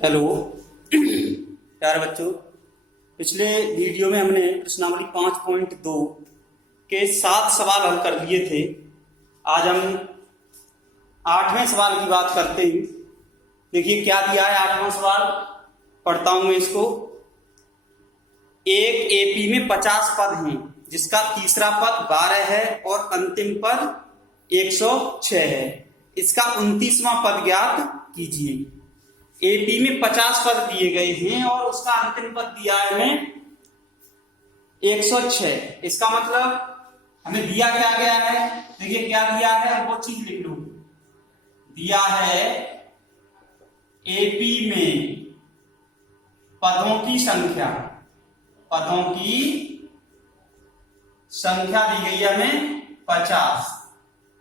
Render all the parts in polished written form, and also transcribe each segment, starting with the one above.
Hello प्यारे बच्चों, पिछले वीडियो में हमने प्रश्नावली 5.2 के 7 सवाल हल कर लिए थे। आज हम 8वें सवाल की बात करते हैं। देखिए क्या दिया है 8वां सवाल, पढ़ता हूं मैं इसको। एक एपी में 50 पद हैं जिसका तीसरा पद 12 है और अंतिम पद 106 है। इसका 29वां पद ज्ञात कीजिए। एपी में 50 पद दिए गए हैं और उसका अंतिम पद दिया है हमें 106। इसका मतलब हमें दिया क्या गया है, देखिए क्या दिया है वो चीज लिख लो। दिया है एपी में पदों की संख्या दी गई है हमें 50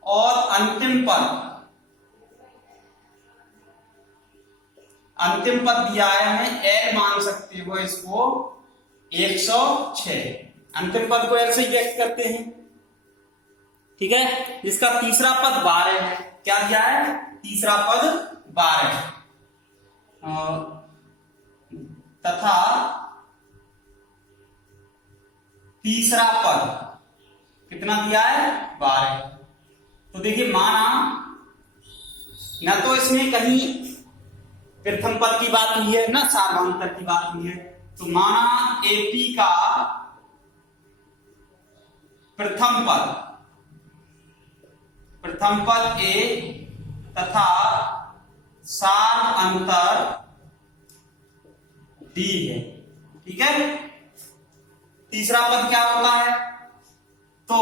और अंतिम पद दिया है हमें एल, मान सकते हो इसको 106। अंतिम पद को एल से व्यक्त करते हैं, ठीक है। जिसका तीसरा पद 12 है। क्या दिया है? तीसरा पद 12 तथा तीसरा पद कितना दिया है? 12। तो देखिए माना ना तो इसमें कहीं प्रथम पद की बात हुई है ना सार्वधातुक की बात हुई है। तो माना एपी का प्रथम पद ए तथा सार अंतर डी है, ठीक है। तीसरा पद क्या होता है? तो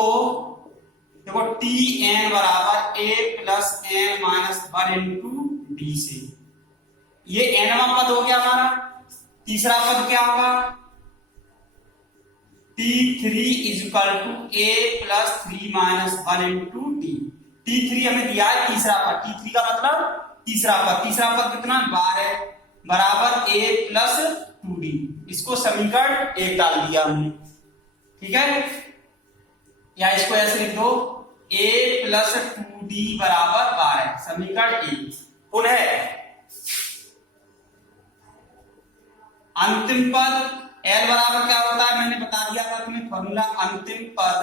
देखो टी एन बराबर A plus N minus 1 into D से, ये एनवां पद हो गया हमारा। तीसरा पद क्या होगा? T3 is equal to A plus 3 minus 1 into T. T3 हमें दिया है तीसरा पद। T3 का मतलब तीसरा पद कितना? 12 बराबर ए प्लस 2d। इसको समीकरण 1 डाल दिया हमने, ठीक है। या इसको ऐसे लिख दो, a प्लस 2d बराबर 12, समीकरण 1। पुनः अंतिम पद L बराबर क्या होता है, मैंने बता दिया था तुम्हें फॉर्मूला। अंतिम पद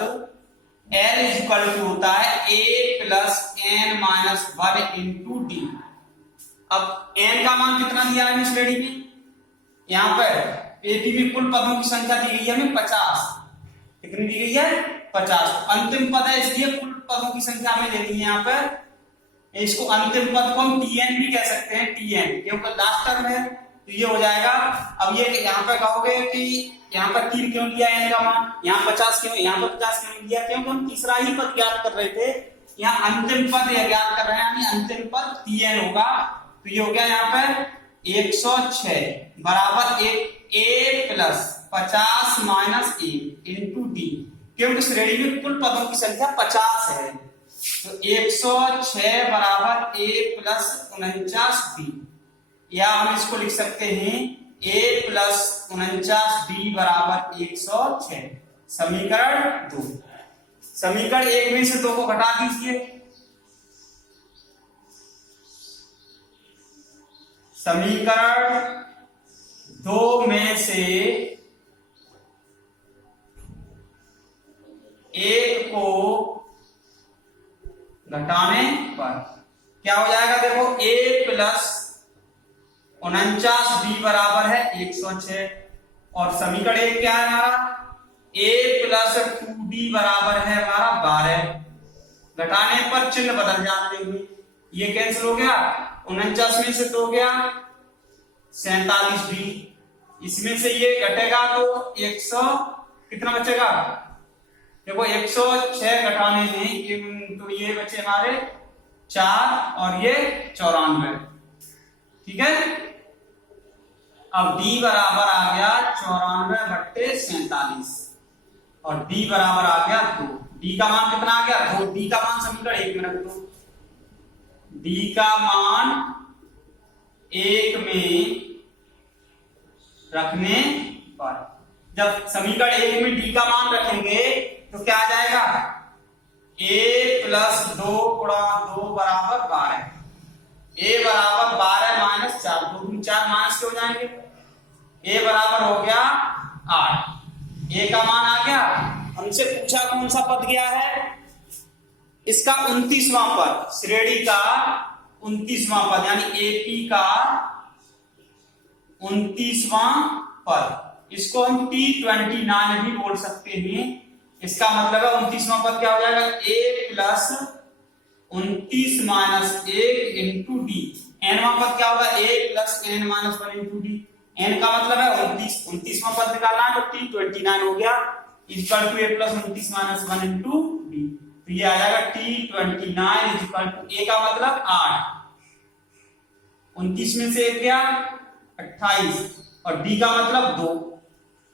L इज इक्वल टू होता है a plus N minus 1 into D. अब n का मान कितना दिया है इस रेडी में? यहां पर एपी में कुल पदों की संख्या दी गई है हमें 50। कितनी दी गई है? 50। अंतिम पद है इसलिए कुल पदों की संख्या हमें देनी है यहाँ पर। इसको अंतिम पद को हम टीएन भी कह सकते हैं, टीएन, क्योंकि लास्ट टर्म है तो ये हो जाएगा। अब ये यहाँ पे कहोगे कि यहाँ पर 3 क्यों लिया एन का मान, यहाँ 50 क्यों, यहाँ पर 50 क्यों लिया? क्योंकि हम तीसरा ही पद ज्ञात कर रहे थे। यहाँ अंतिम पद ज्ञात कर रहे हैं, यानी अंतिम पद टीएन होगा। तो ये हो गया यहाँ पर 106 बराबर A plus 50 minus 1 into D, क्योंकि श्रेणी में कुल पदों की संख्या 50 है। तो 106 बराबर ए प्लस 49 डी, या हम इसको लिख सकते हैं a प्लस 49 d बराबर 106। समीकरण 2। समीकरण 1 में से 2 को घटा दीजिए। समीकरण 2 में से 1 को घटाने पर क्या हो जाएगा? देखो a प्लस 49 d बराबर है 106 और समीकरण 1 क्या है हमारा? a प्लस 2d बराबर है हमारा 12। घटाने पर चिन्ह बदल जाते हैं, ये कैंसिल हो गया। 49 में से 2 गया 47d, इसमें से ये घटेगा तो 100 कितना बचेगा? देखो 106 घटाने में तो ये बचे हमारे 4 और ये 94, ठीक है। अब d बराबर आ गया 94/47 और d बराबर आ गया 2। d का मान कितना आ गया? 2। d का मान समीकरण 1 में रख दो। d का मान 1 में रखने पर, जब समीकरण 1 में d का मान रखेंगे तो क्या आ जाएगा? a प्लस 2 गुणा 2 बराबर 12। a बराबर 12 माइनस 4, 2 दूनी 4 माइनस के हो जाएंगे। ए बराबर हो गया 8। ए का मान आ गया। हमसे पूछा कौन सा पद गया है, इसका 29वां पद, श्रेणी का 29वां पद, यानी एपी का 29वां पद। इसको हम T29 भी बोल सकते हैं। इसका मतलब है 29वां पद क्या हो जाएगा, A plus 29 minus 1 into D. एनवां पद क्या होगा, A plus N minus 1 into D. N का मतलब है 29वां पद निकालना है, तो T29 हो गया equal to A plus 29 minus 1 into D. तो ये आ जाएगा T29 इक्वल टू ए का मतलब 8, 29 में से 1 गया 28, और डी का मतलब 2।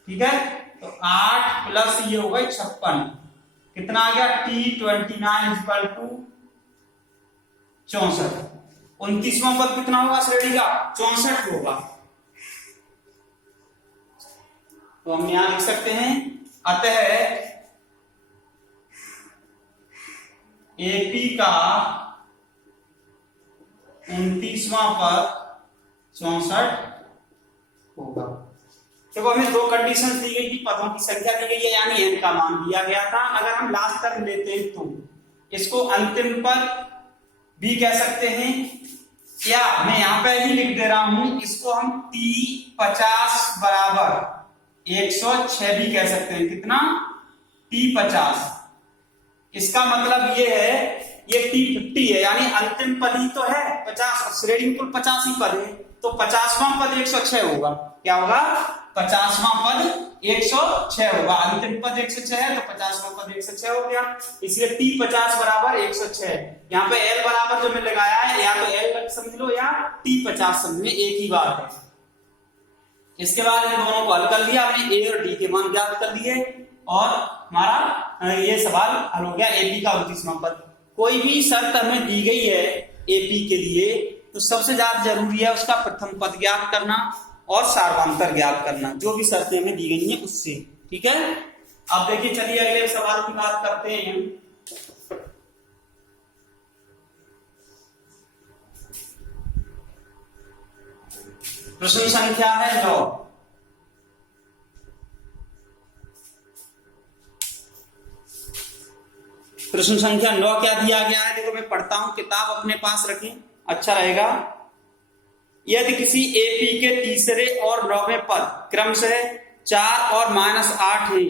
ठीक है, तो 8 प्लस ये हो गई 56। कितना आ गया, T29 इक्वल टू 64। 29वां पद कितना होगा श्रेणी का, 64 होगा। तो हम यहां लिख सकते हैं, अतः एपी का 29वां पद 64 होगा। देखो हमें दो कंडीशन दी गई थी, पदों की संख्या दी गई है, यानी एन का मान दिया गया था। अगर हम लास्ट टर्म लेते हैं तो इसको अंतिम पद भी कह सकते हैं, या मैं यहां पे ही लिख दे रहा हूं, इसको हम T50 बराबर 106 भी कह सकते हैं। कितना, T50। इसका मतलब ये है, ये T50 है, यानी अंतिम पद ही तो है 50, श्रेणी में कुल 50 ही पद है, तो 50वां पद 106 होगा। क्या होगा, 50वां पद 106 होगा। अंतिम पद 106 है, तो 50वां पद 106 हो गया। इसलिए T50 बराबर 106। यहाँ पे L बराबर जो मैं लगाया है, या तो L समझ लो या T50 समझ लो, एक ही बात है। इसके बाद इन दोनों को हल कर लिया हमने, ए और डी के मान ज्ञात कर दिए, और हमारा ये सवाल हल हो गया। एपी का 29वां पद। कोई भी शर्त हमें दी गई है एपी के लिए, तो सबसे ज्यादा जरूरी है उसका प्रथम पद ज्ञात करना और सार्वधांतर ज्ञात करना, जो भी शर्तें हमें दी गई हैं उससे। ठीक है, अब देखिए, चलिए अगले सवाल की बात करते हैं। प्रश्न संख्या है 9। प्रश्न संख्या 9 क्या दिया गया है, देखो मैं पढ़ता हूं, किताब अपने पास रखें, अच्छा रहेगा। यदि किसी एपी के तीसरे और 9वें पद क्रमशः 4 और -8 है,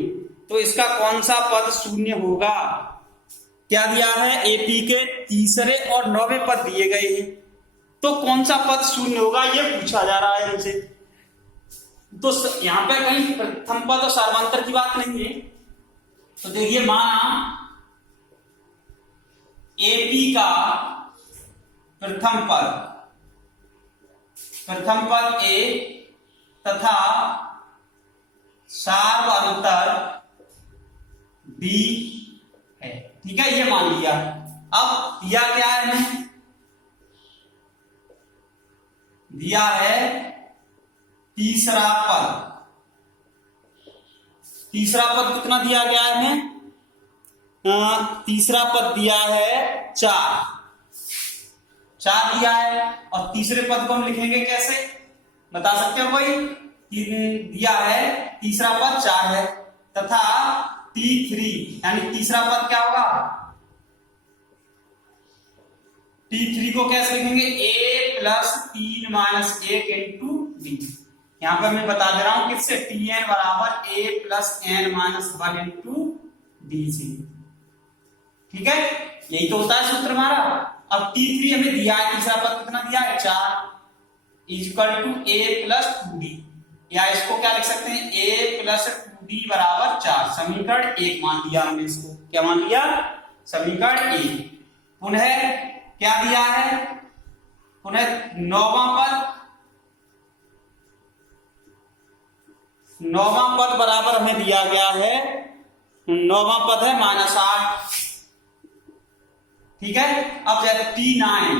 तो इसका कौन सा पद शून्य होगा। क्या दिया है, एपी के तीसरे और 9वें पद दिए गए हैं, तो कौन सा पद शून्य होगा, यह पूछा जा रहा है हमसे। तो यहां पे कहीं प्रथम पद और सार्वधांतर की बात नहीं है। तो देखिए, माना एपी का प्रथम पद ए तथा सार्वधांतर बी है। ठीक है, ये मान लिया। अब दिया क्या है हमें, दिया है तीसरा पद। तीसरा पद कितना दिया गया है हमें, तीसरा पद दिया है 4 दिया है, और तीसरे पद को हम लिखेंगे कैसे, बता सकते हो कोई। दिया है तीसरा पद 4 है, तथा T3 यानी तीसरा पद क्या होगा, T3 को कैसे लिखेंगे, a plus 3 minus 1 into D. यहां पर मैं बता दे रहा हूं किससे, Tn बराबर a plus n minus 1 into D से। ठीक है, यही तो होता है सूत्र हमारा। अब T3 हमें दिया है, तीसरा पद कितना दिया है 4 equal to a plus 2d, या इसको क्या लिख सकते हैं, a प्लस 2d बराबर 4। समीकरण 1 मान लिया हमने इसको, क्या मान लिया, समीकरण 1। पुनः क्या दिया है, पुनः 9वां पद बराबर हमें दिया गया है, 9वां पद है -8। ठीक है, अब जैसे T9,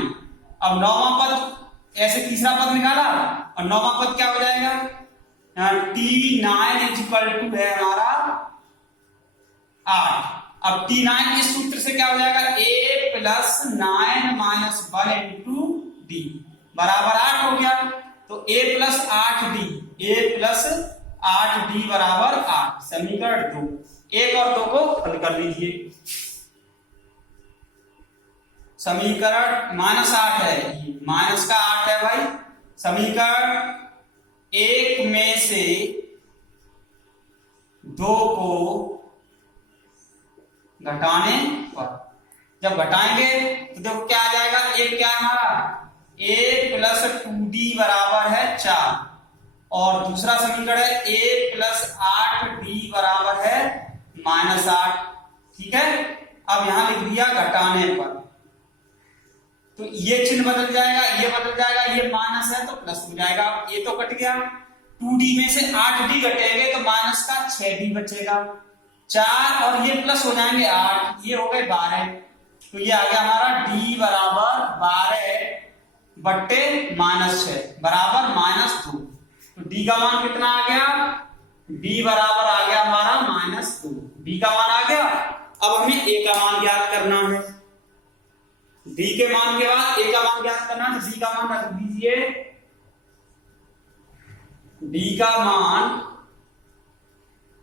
अब 9वां पद ऐसे तीसरा पद निकाला, और 9वां पद क्या हो जाएगा, T9 इक्वल टू है हमारा 8। अब T9 इस सूत्र से क्या हो जाएगा, a plus 9 minus 1 into D. बराबर 8 हो गया। तो a प्लस 8d बराबर 8, समीकरण 2। 1 और 2 को हल कर लीजिए। समीकरण -8 है, माइनस का 8 है भाई। समीकरण 1 में से 2 को घटाने पर, जब घटाएंगे तो देखो क्या आ जाएगा, एक क्या है हमारा a प्लस 2d बराबर है 4, और दूसरा समीकरण है a प्लस 8d बराबर है -8। ठीक है, अब यहां लिख दिया घटाने पर, तो ये चिन्ह बदल जाएगा, ये बदल जाएगा, ये माइनस है तो प्लस हो जाएगा। ये तो कट गया, 2d में से 8d घटेंगे तो माइनस का 6d बचेगा, 4 और ये प्लस हो जाएंगे 8, ये हो गए 12। तो ये आ गया हमारा d बराबर 12 बट्टे -6 बराबर -2। तो d का मान कितना आ गया, d बराबर आ गया हमारा -2, d का मान आ गया। अब हमें a का मान ज्ञात करना है। d के मान के बाद a का मान ज्ञात करना है, d का मान रख दीजिए। d का मान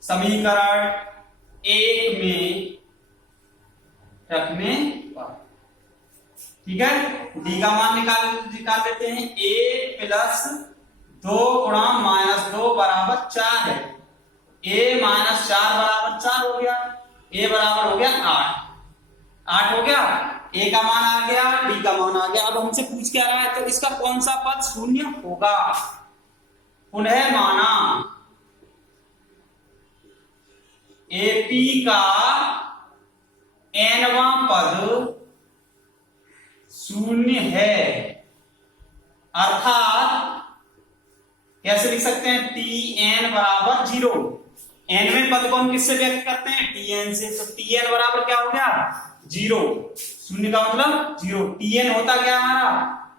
समीकरण 1 में रखने पर, ठीक है, d का मान निकाल लेते हैं। a प्लस 2 गुणा -2 बराबर 4 है, a माइनस 4 बराबर 4 हो गया, a बराबर हो गया 8 हो गया। a का मान आ गया, d का मान आ गया। अब हमसे पूछ क्या रहा है, तो इसका कौन सा पद शून्य होगा। पुनः माना AP का nवां पद शून्य है, अर्थात कैसे लिख सकते हैं, tn बराबर 0। n में पद को हम किससे व्यक्त करते हैं, tn से, तो tn बराबर क्या हो गया 0, शून्य का मतलब 0। tn होता क्या हमारा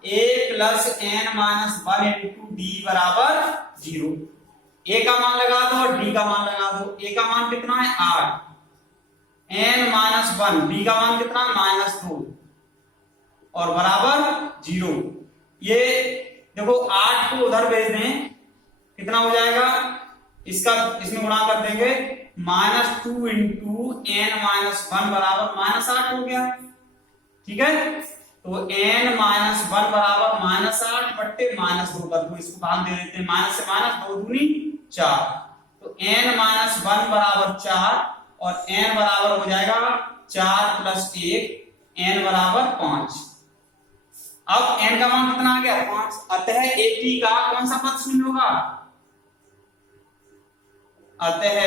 a plus n minus 1 into d बराबर 0। a का मान लगा दो और d का मान लगा दो। a का मान कितना है 8, n माइनस 1, d का मान कितना -2 और बराबर 0। ये देखो 8 को उधर भेज दें, कितना हो जाएगा, इसका इसमें गुणा कर देंगे, -2 इंटू n माइनस 1 बराबर -8 हो गया। ठीक है, तो n माइनस 1 बराबर -8 बट्टे -2 कर दो, इसको भाग दे देते हैं, माइनस से माइनस 2 दूनी 4, तो n माइनस 1 बराबर 4 और n बराबर हो जाएगा 4 प्लस 1, n बराबर 5। अब n का मान कितना आ गया 5, अतः AP का कौन सा पद शून्य होगा, अतः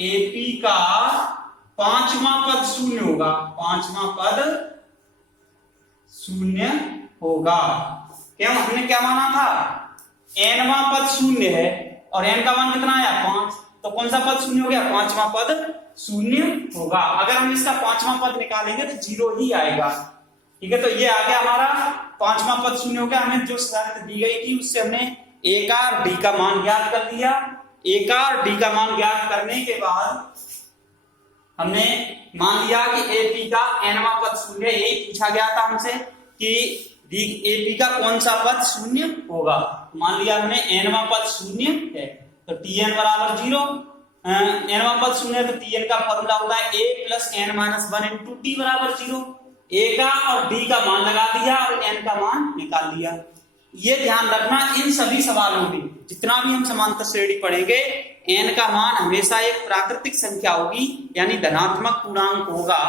AP का 5वां पद शून्य होगा, 5वां पद शून्य होगा। क्यों, हमने क्या माना था, nवां पद शून्य है और n का मान कितना आया 5, तो कौन सा पद शून्य हो गया, 5वां पद शून्य होगा। अगर हम इसका 5वां पद निकालेंगे तो 0 ही आएगा। ठीक है, तो ये आ गया हमारा 5वां पद शून्य हो गया। हमें जो शर्त दी गई थी उससे हमने a का और d का मान ज्ञात कर लिया। a का और d का मान ज्ञात करने के बाद हमने मान लिया कि AP का nवां पद शून्य, यही पूछा गया था हमसे कि AP का कौन सा पद शून्य होगा। मान लिया हमने nवां पद शून्य है, तो tn बराबर 0, nवां पद शून्य है तो tn का फॉर्मूला होता है a plus n minus 1 into t बराबर 0। a का और d का मान लगा दिया और n का मान निकाल लिया। ये ध्यान रखना, इन सभी सवालों में जितना भी हम समांतर श्रेणी पढ़ेंगे, n का मान हमेशा एक प्राकृतिक संख्या होगी, यानी धनात्मक पूर्णांक होगा,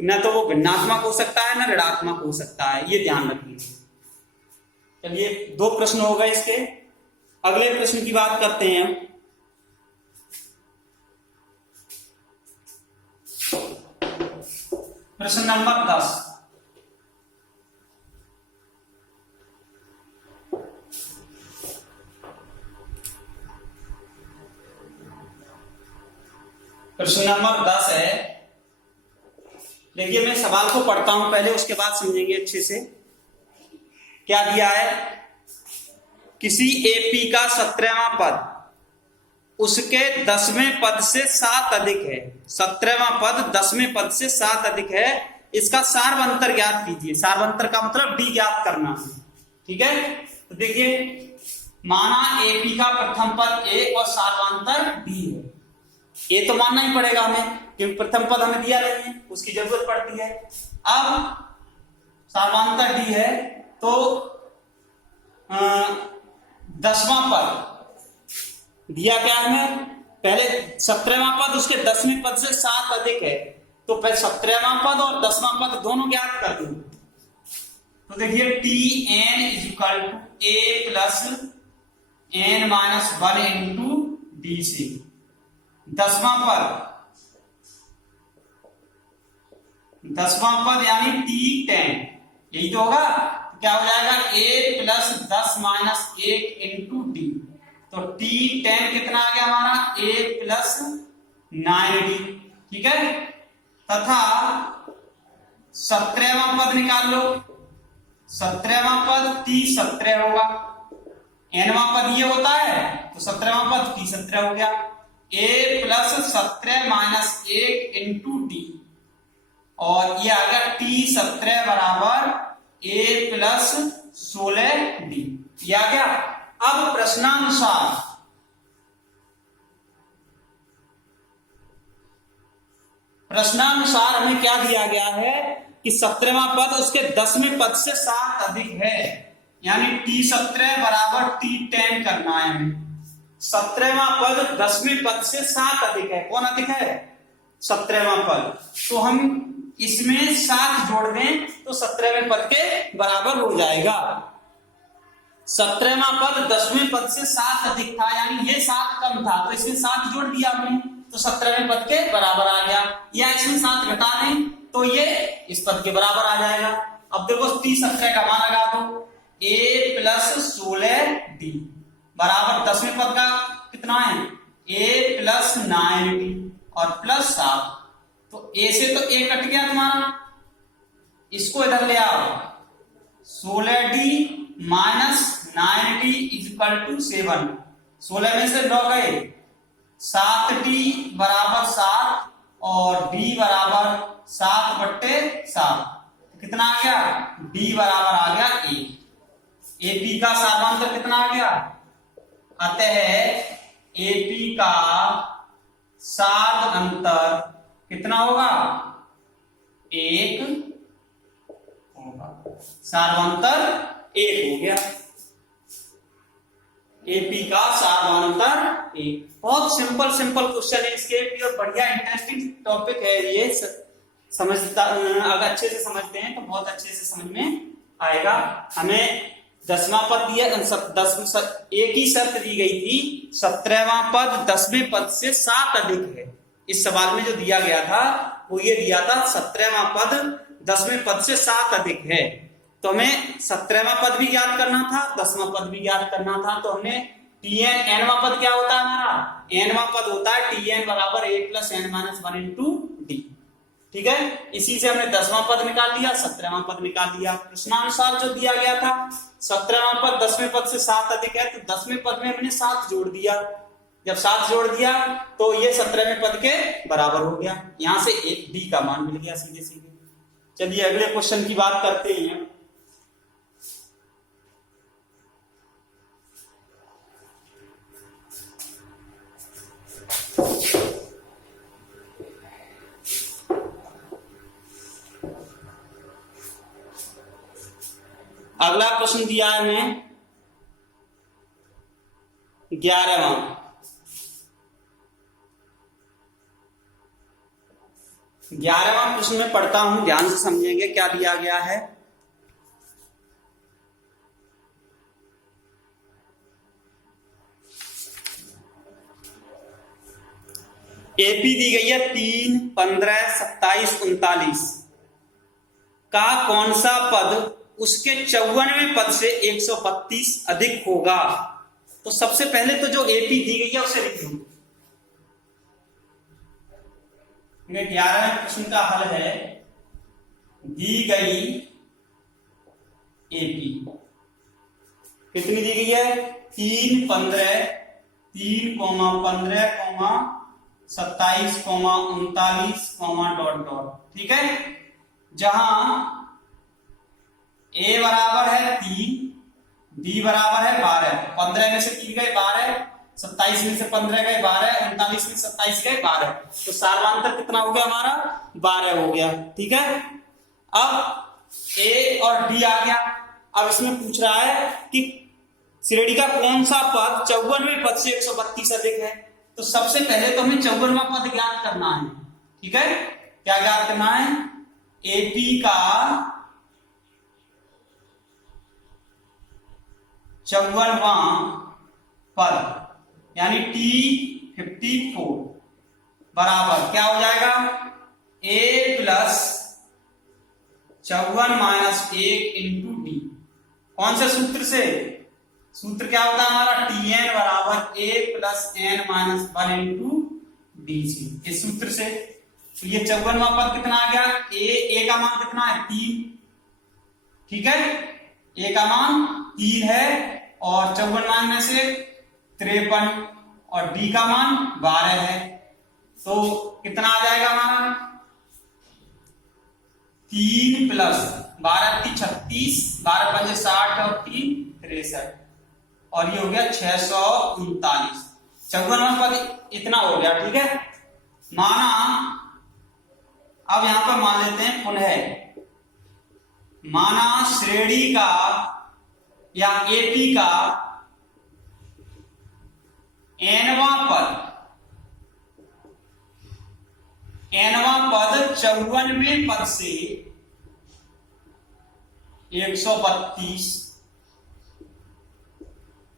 न तो वो भिन्नात्मक हो सकता है न ऋणात्मक हो सकता है, ये ध्यान रखिए। चलिए 2 प्रश्न हो गए इसके, अगले प्रश्न की बात करते हैं। प्रश्न नंबर 10, प्रश्न नंबर 10 है। देखिए मैं सवाल को पढ़ता हूं पहले, उसके बाद समझेंगे अच्छे से। क्या दिया है, किसी AP का 17वां पद उसके 10वें पद से 7 अधिक है, 17वां पद 10वें पद से 7 अधिक है, इसका सार्वंतर ज्ञात कीजिए। सार्वंतर का मतलब d ज्ञात करना। ठीक है, तो देखिए माना एपी का प्रथम पद ए और सार्वधांतर डी है। ये तो मानना ही पड़ेगा हमें क्योंकि प्रथम पद हमें दिया नहीं है, उसकी जरूरत पड़ती है। अब सार्वधांतर डी है तो 10वां पद दिया क्या है, पहले 17वां पद उसके 10वें पद से 7 अधिक है, तो पहले 17वां पद और 10वां पद दोनों ज्ञात कर दूं। तो देखिए T N is equal to A plus N minus 1 into D सी। 10वां पद यानी टी 10, यही तो होगा, क्या हो जाएगा A plus 10 minus 1 into D. तो टी 10 कितना आ गया हमारा ए प्लस 9डी, ठीक है। तथा 17वां पद निकाल लो, 17वां पद टी 17 होगा, nवां पद ये होता है तो 17वां पद टी 17 हो गया, ए प्लस 17 माइनस 1 इंटू डी, और ये आ गया टी 17 बराबर ए प्लस 16 डी, ये आ गया। अब प्रश्नानुसार हमें क्या दिया गया है कि 17वां पद उसके 10वें पद से 7 अधिक है, यानी टी 17 बराबर टी 10 करना है हमें। 17वां पद 10वें पद से 7 अधिक है, कौन अधिक है 17वां पद, तो हम इसमें 7 जोड़ दें तो 17वें पद के बराबर हो जाएगा। 17वां पद 10वें पद से 7 अधिक था, यानी ये 7 कम था तो इसमें 7 जोड़ दिया हमने तो 17वें पद के बराबर आ गया, या इसमें 7 घटा दें तो ये इस पद के बराबर आ जाएगा। अब देखो टी 17 का मान लगा दो, ए प्लस 16 डी बराबर 10वें पद का कितना है ए प्लस 9डी और प्लस 7, तो ए से तो ए कट गया तुम्हारा, इसको इधर ले आओ, 16d minus 9d is equal to 7, 16 में से 9 गए, 7d बराबर 7 और d बराबर 7/7, कितना आ गया d बराबर आ गया a। AP का सार्वधांतर कितना आ गया, अतः AP का सार्वधांतर कितना होगा 1 होगा, सार्वधांतर 1 हो गया। एपी का सार्वधांतर 1। बहुत सिंपल क्वेश्चन है इसके भी, और बढ़िया इंटरेस्टिंग टॉपिक है ये, समझता अगर अच्छे से समझते हैं तो बहुत अच्छे से समझ में आएगा। हमें 10वां पद दिया, एक ही शर्त दी गई थी, 17वां पद 10वें पद से 7 अधिक है। इस सवाल में जो दिया गया था वो ये दिया था 17वां पद 10वें पद से 7 अधिक है, तो हमें 17वां पद भी ज्ञात करना था, 10वां पद भी ज्ञात करना था। तो हमने टीएन, एनवां पद क्या होता है हमारा, एनवां पद होता है टीएन बराबर A plus N minus 1 into D, ठीक है। इसी से हमने 10वां पद निकाल लिया, 17वां पद निकाल लिया। प्रश्नानुसार जो दिया गया था 17वां पद 10वें पद से 7 अधिक है, तो 10वें पद में हमने 7 जोड़ दिया, जब 7 जोड़ दिया तो ये 17वें पद के बराबर हो गया, यहां से एक डी का मान मिल गया सीधे सीधे। चलिए अगले क्वेश्चन की बात करते हैं। अगला प्रश्न दिया है हमें 11वां प्रश्न में पढ़ता हूं, ध्यान से समझेंगे क्या दिया गया है। एपी दी गई है 3, 15, 27, 39 का कौन सा पद उसके 54वें पद से 132 अधिक होगा। तो सबसे पहले तो जो एपी दी गई है उसे लिख लो। 11वें प्रश्न का हल है, दी गई एपी कितनी दी गई है 3, 15, 3, 15, 27, 39, ... ठीक है। जहां ए बराबर है 3, d बराबर है 12, 15 में से 3 गए 12, 27 में से 15 गए 12, 39 में 27 गए 12, तो सार्वधातुक कितना हो गया हमारा 12 हो गया। ठीक है, अब a और d आ गया। अब इसमें पूछ रहा है कि श्रेणी का कौन सा पद 54वें पद से 132 अधिक है। तो सबसे पहले तो हमें 54वां पद ज्ञात करना है। ठीक है, क्या ज्ञात करना है, एपी का 54वां पद यानी T54 बराबर क्या हो जाएगा, a plus 54 minus 1 into D. कौन से सूत्र से, सूत्र क्या होता है हमारा Tn बराबर a plus n minus 1 into D से, इस सूत्र से। तो ये 54वां पद कितना आ गया, a का मान कितना है 3। ठीक है, a का मान 3 है और 54 मान में से 53 और d का मान 12 है, तो कितना आ जाएगा हमारा 3 प्लस 12 3 36, 12 पंजे 60 और 3 63 और ये हो गया 639। 54वां पद इतना हो गया। ठीक है, माना अब यहां पर मान लेते हैं पुनः, माना श्रेणी का या एपी का nवां पद 54वें पद से 132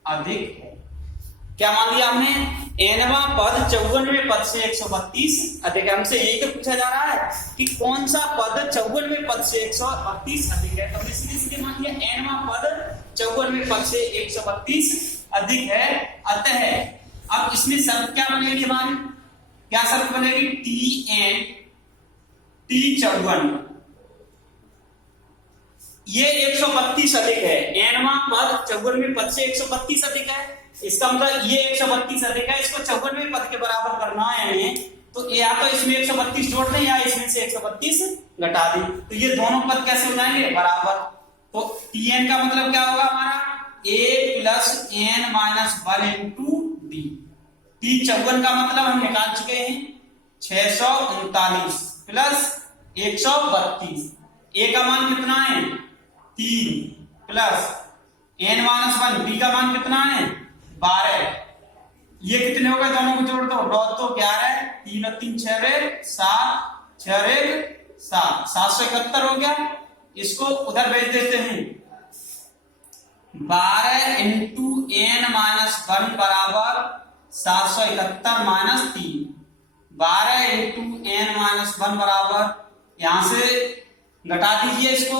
अधिक है। क्या मान लिया हमने, nवां पद 54वें पद से 132 अधिक है। हमसे यही तो पूछा जा रहा है कि कौन सा पद 54वें पद से 132 अधिक है, तो हमने सीधे मान लिया nवां पद 54वें पद से 132 अधिक है। अतः अब इसमें शर्त क्या बनेगी हमारी, क्या शर्त बनेगी, Tn T54 ये 132 अधिक है, nवां पद 54वें पद से 132 अधिक है, इसका मतलब ये 132 अधिक है, इसको 54वें पद के बराबर करना है हमें, तो या तो इसमें 132 जोड़ दें या इसमें से 132 घटा दें, तो ये दोनों पद कैसे हो जाएंगे बराबर। तो Tn का मतलब क्या होगा हमारा, a plus n minus 1 into D. T54 का मतलब हम निकाल चुके हैं 639 प्लस 132, a का मान कितना है 3 प्लस n माइनस 1, b का मान कितना है 12, ये कितने हो गए, दोनों को जोड़ दो, 9 तो 11, 3 और 3 6 7, 6 7, 771 हो गया। इसको उधर भेज देते हैं, 12 इंटू n माइनस 1 बराबर 771 माइनस 3, 12 इंटू n माइनस 1 बराबर, यहां से घटा दीजिए इसको,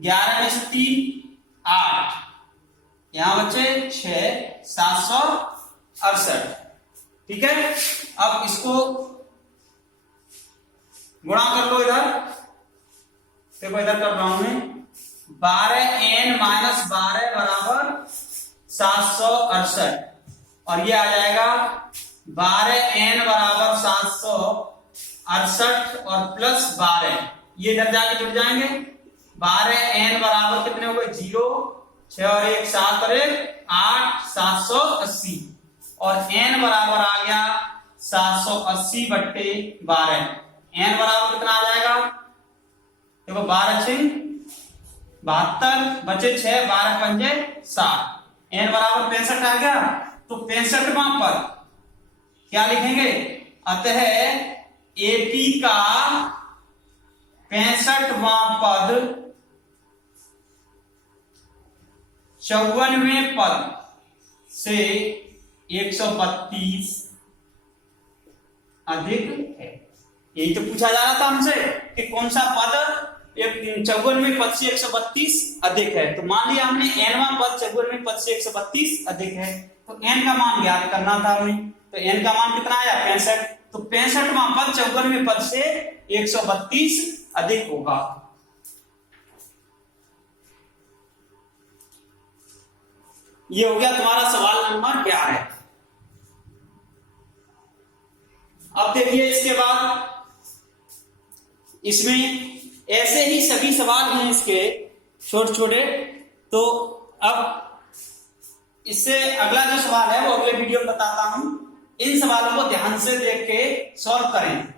11 में से 3 8, यहां बचे 6 768। ठीक है, अब इसको गुणा कर लो, इधर देखो, इधर कर रहा हूं मैं, 12n माइनस 12 बराबर 768 और ये आ जाएगा 12n बराबर 768 और प्लस 12, ये इधर जाके जुड़ जाएंगे, 12n बराबर कितने हो गए 0, 6 और 1 7 और 1 8, 780 और n बराबर आ गया 780 बट्टे 12, n बराबर कितना आ जाएगा, देखो 12 6 72 बचे 6, 12 पंजे 60, n बराबर 65 आ गया। तो 65वां पद क्या लिखेंगे, अतः एपी का 65वां पद 54वें पद से 132 अधिक है। यही तो पूछा जा रहा था हमसे कि कौन सा पद 54वें पद से 132 अधिक है। तो मान लिया हमने nवां पद 54वें पद से 132 अधिक है, तो n का मान ज्ञात करना था हमें, तो n का मान कितना आया 65, तो 65वां पद 54वें पद से 132 अधिक होगा। ये हो गया तुम्हारा सवाल नंबर 11। अब देखिए इसके बाद इसमें ऐसे ही सभी सवाल हैं इसके छोटे छोटे। तो अब इससे अगला जो सवाल है वो अगले वीडियो में बताता हूं। इन सवालों को ध्यान से देख के सॉल्व करें।